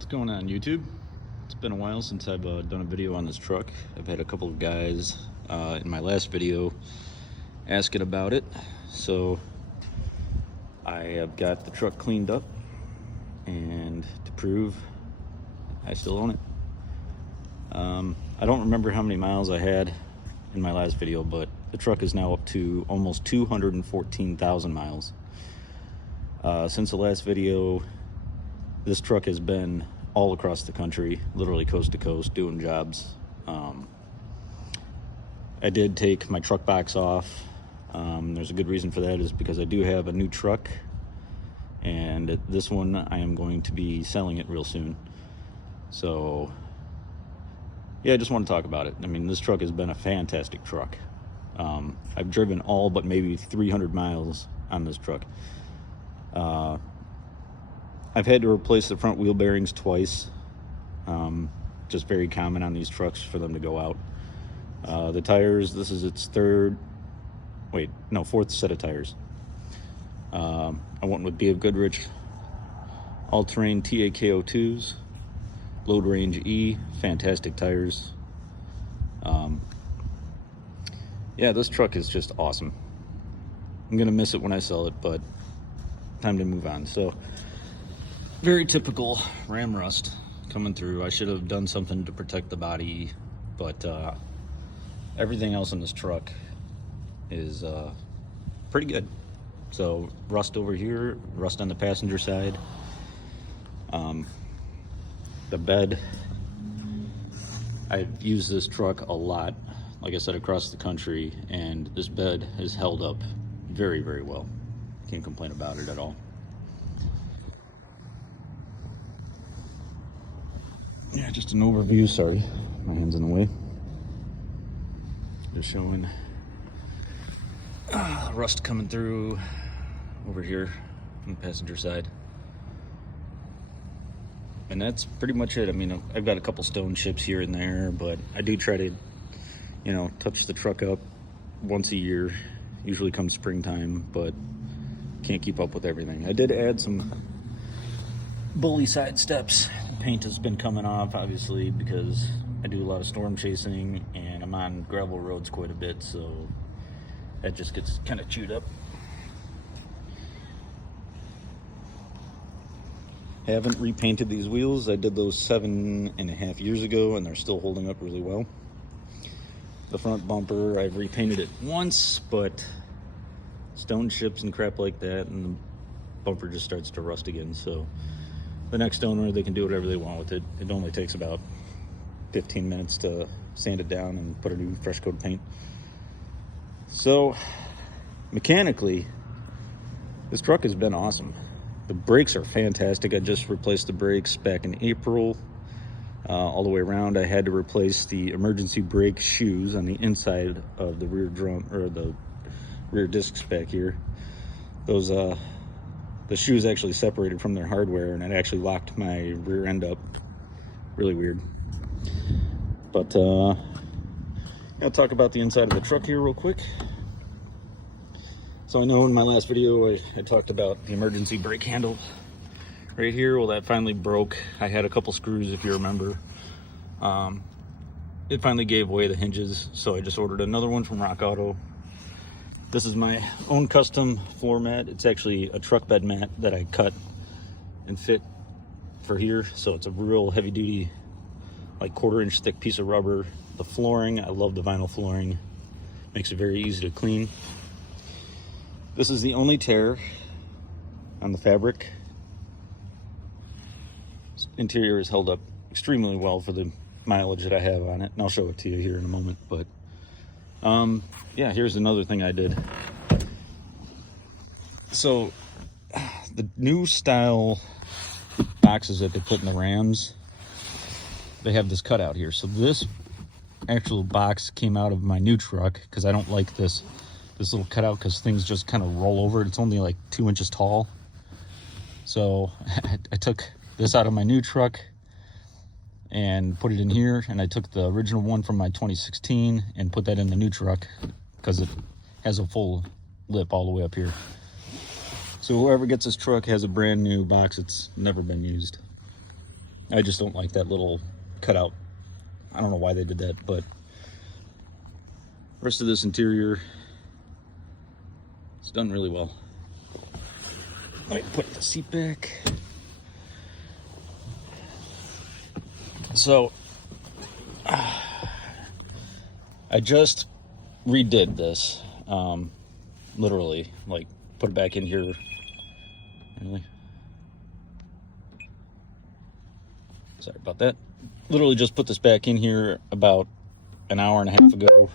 What's going on, YouTube? It's been a while since I've done a video on this truck. I've had a couple of guys in my last video asking about it, so I have got the truck cleaned up, and to prove I still own it. I don't remember how many miles I had in my last video, but the truck is now up to almost 214,000 miles. Since the last video, this truck has been all across the country, literally coast to coast, doing jobs. I did take my truck box off. There's a good reason for that, is because I do have a new truck, and this one I am going to be selling it real soon. So yeah, I just want to talk about it. I mean, this truck has been a fantastic truck. I've driven all but maybe 300 miles on this truck. I've had to replace the front wheel bearings twice. Just very common on these trucks for them to go out. The tires, this is its fourth set of tires. I went with B.F. Goodrich all-terrain TAKO2s, load range E, fantastic tires. Yeah, this truck is just awesome. I'm gonna miss it when I sell it, but time to move on. So, very typical ram rust coming through. I should have done something to protect the body, but everything else in this truck is pretty good. So rust over here, rust on the passenger side. The bed, I've used this truck a lot, like I said, across the country, and this bed has held up very, very well. Can't complain about it at all. Yeah, just an overview. Sorry, my hand's in the way. Just showing rust coming through over here on the passenger side. And that's pretty much it. I mean, I've got a couple stone chips here and there, but I do try to, touch the truck up once a year, usually come springtime, but can't keep up with everything. I did add some bully side steps. Paint has been coming off, obviously, because I do a lot of storm chasing and I'm on gravel roads quite a bit, so that just gets kind of chewed up. Haven't repainted these wheels. I did those 7.5 years ago, and they're still holding up really well. The front bumper, I've repainted it once, but stone chips and crap like that, and the bumper just starts to rust again. So the next owner, they can do whatever they want with it. It only takes about 15 minutes to sand it down and put a new fresh coat of paint. So mechanically, this truck has been awesome. The brakes are fantastic. I just replaced the brakes back in April. All the way around, I had to replace the emergency brake shoes on the inside of the rear drum, or the rear discs back here. Those the shoes actually separated from their hardware, and it actually locked my rear end up. Really weird. But I'll talk about the inside of the truck here real quick. So I know in my last video I talked about the emergency brake handle right here. Well, that finally broke. I had a couple screws, if you remember. It finally gave away, the hinges, so I just ordered another one from Rock Auto. This is my own custom floor mat. It's actually a truck bed mat that I cut and fit for here, so it's a real heavy duty, like 1/4 inch thick piece of rubber. The flooring, I love the vinyl flooring. Makes it very easy to clean. This is the only tear on the fabric. Interior is held up extremely well for the mileage that I have on it, and I'll show it to you here in a moment. But yeah, here's another thing I did. So the new style boxes that they put in the Rams, they have this cutout here. So this actual box came out of my new truck, because I don't like this little cutout, because things just kind of roll over. It's only like 2 inches tall. So I took this out of my new truck and put it in here, and I took the original one from my 2016 and put that in the new truck, because it has a full lip all the way up here. So whoever gets this truck has a brand new box. It's never been used. I just don't like that little cutout. I don't know why they did that, but the rest of this interior, it's done really well. Let me put the seat back. So, I just redid this, literally, like, put it back in here. Really? Sorry about that. Literally just put this back in here about an hour and a half ago.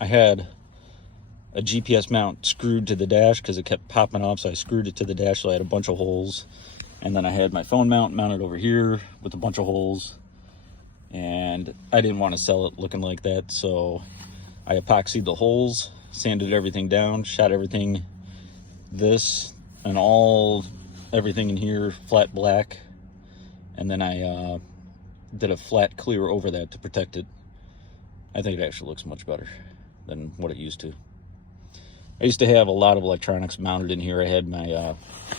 I had a GPS mount screwed to the dash because it kept popping up, so I screwed it to the dash, so I had a bunch of holes. And then I had my phone mount mounted over here with a bunch of holes, and I didn't want to sell it looking like that, so I epoxied the holes, sanded everything down, shot everything this and everything in here flat black, and then I did a flat clear over that to protect it. I think it actually looks much better than what it used to. I used to have a lot of electronics mounted in here. I had my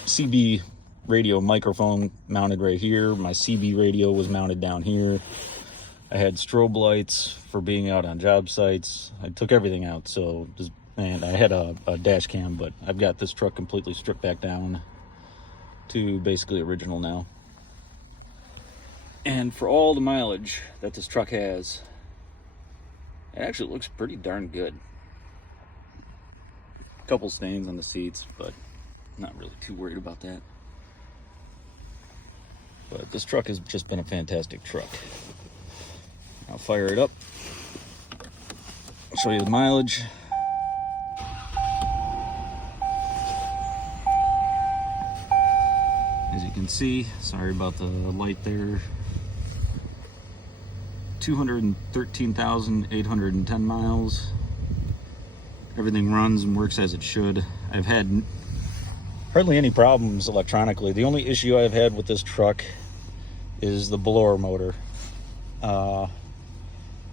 CB radio microphone mounted right here. My CB radio was mounted down here. I had strobe lights for being out on job sites. I took everything out, and I had a dash cam, but I've got this truck completely stripped back down to basically original now. And for all the mileage that this truck has, it actually looks pretty darn good. A couple stains on the seats, but I'm not really too worried about that. But this truck has just been a fantastic truck. I'll fire it up. I'll show you the mileage. As you can see, sorry about the light there, 213,810 miles. Everything runs and works as it should. I've had hardly any problems electronically. The only issue I've had with this truck is the blower motor. The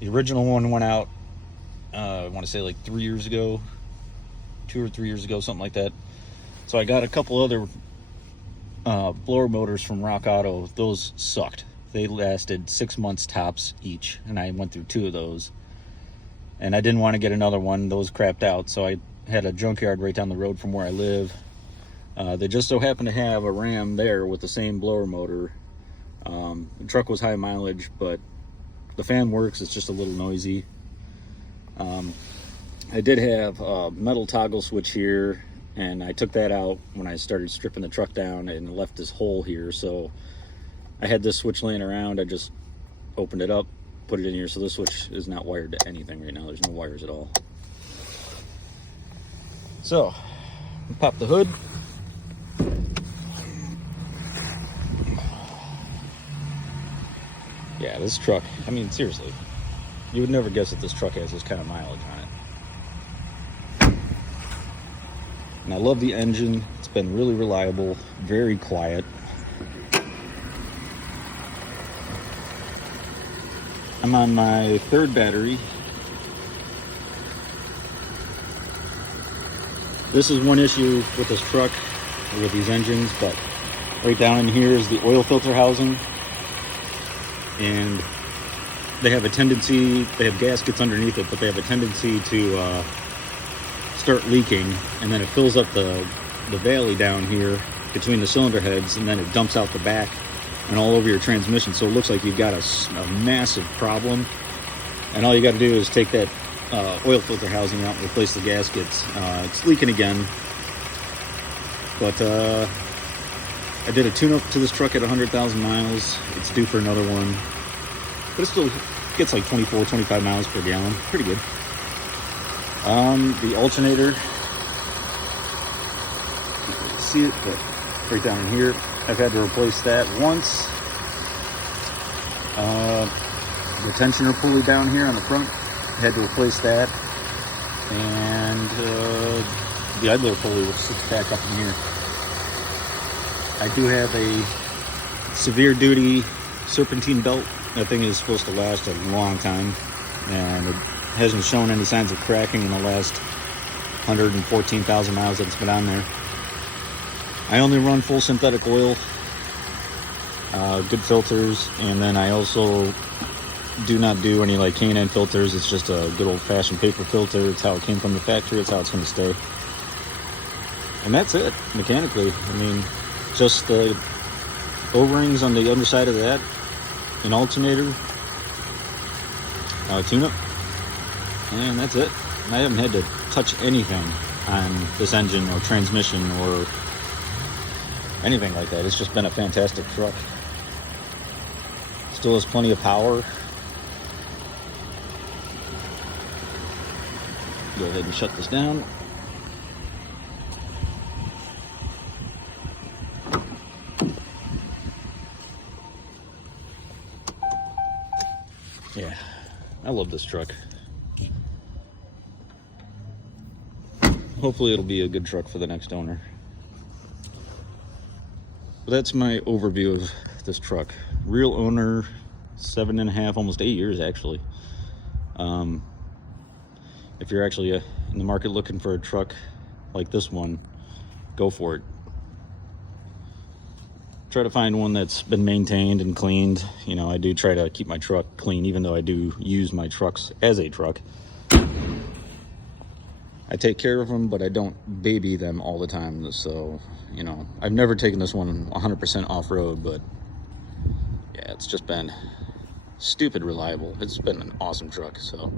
original one went out, I want to say like 3 years ago, 2 or 3 years ago, something like that. So I got a couple other blower motors from Rock Auto. Those sucked. They lasted 6 months tops each, and I went through 2 of those. And I didn't want to get another one. Those crapped out, so I had a junkyard right down the road from where I live. They just so happened to have a Ram there with the same blower motor. The truck was high mileage, but the fan works. It's just a little noisy. I did have a metal toggle switch here, and I took that out when I started stripping the truck down and left this hole here. So I had this switch laying around. I just opened it up, put it in here. So this switch is not wired to anything right now. There's no wires at all. So pop the hood. Yeah, this truck, I mean, seriously, you would never guess that this truck has this kind of mileage on it. And I love the engine. It's been really reliable, very quiet. I'm on my 3rd battery. This is one issue with this truck, or with these engines, but right down in here is the oil filter housing. And they have a tendency, they have gaskets underneath it, but they have a tendency to start leaking, and then it fills up the valley down here between the cylinder heads, and then it dumps out the back and all over your transmission. So it looks like you've got a massive problem, and all you got to do is take that oil filter housing out and replace the gaskets. It's leaking again, but I did a tune-up to this truck at 100,000 miles. It's due for another one, but it still gets like 24, 25 miles per gallon. Pretty good. The alternator, you can't see it, but right down in here, I've had to replace that once. The tensioner pulley down here on the front, had to replace that. And the idler pulley, which sits back up in here. I do have a severe duty serpentine belt. That thing is supposed to last a long time, and it hasn't shown any signs of cracking in the last 114,000 miles that it's been on there. I only run full synthetic oil. good filters. And then I also do not do any like K&N filters. It's just a good old-fashioned paper filter. It's how it came from the factory. It's how it's going to stay. And that's it mechanically. I mean, just the O-rings on the underside of that, an alternator, tune-up, and that's it. I haven't had to touch anything on this engine or transmission or anything like that. It's just been a fantastic truck. Still has plenty of power. Go ahead and shut this down. Yeah, I love this truck. Hopefully it'll be a good truck for the next owner. But that's my overview of this truck. Real owner, 7.5, almost 8 years actually. If you're actually in the market looking for a truck like this one, go for it. Try to find one that's been maintained and cleaned. You know, I do try to keep my truck clean, even though I do use my trucks as a truck. I take care of them, but I don't baby them all the time. So, you know, I've never taken this one 100% off-road, but yeah, it's just been stupid reliable. It's been an awesome truck. So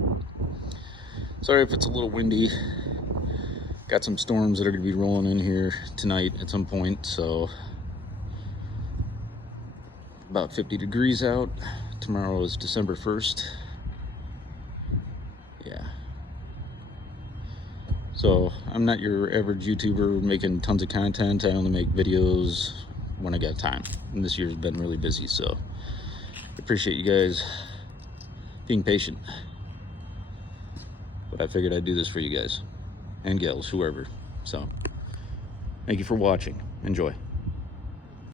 sorry if it's a little windy. Got some storms that are going to be rolling in here tonight at some point. So about 50 degrees out. Tomorrow is December 1st. Yeah. So I'm not your average YouTuber making tons of content. I only make videos when I got time. And this year's been really busy, so I appreciate you guys being patient. But I figured I'd do this for you guys and gals, whoever. So thank you for watching. Enjoy.